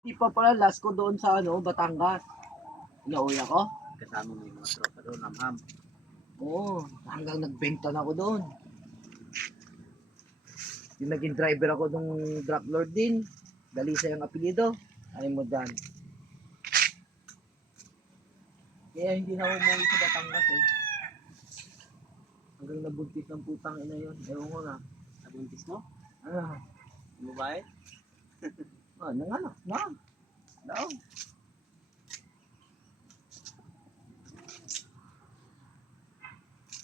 Di pa pala last ko doon sa ano, Batangas. Nauwi ako. Kasama mo yung mga tropa doon, ma'am. Oo, hanggang nagbenta na ako doon. Yung naging driver ako nung drug lord din. Dalisa yung apelido. Ay mo dyan. Kaya hindi na ako umuwi sa Batangas eh. Hanggang nabuntis ng putang ina yun. Ewan ko na. Nabuntis mo? Ah, Yung babae? nanganak na. Daw.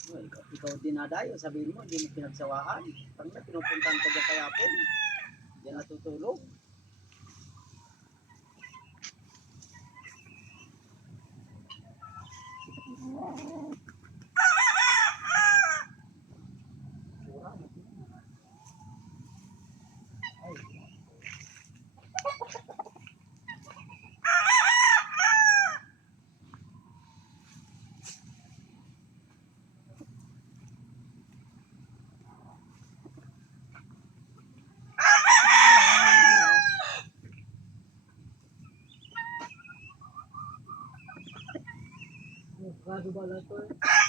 Oh, ikaw dinadayo, sabihin mo, hindi mo pinagsawahan. Pag na pinupuntahan ka dyan kay Apple, hindi natutulog. Kado ba lang to eh?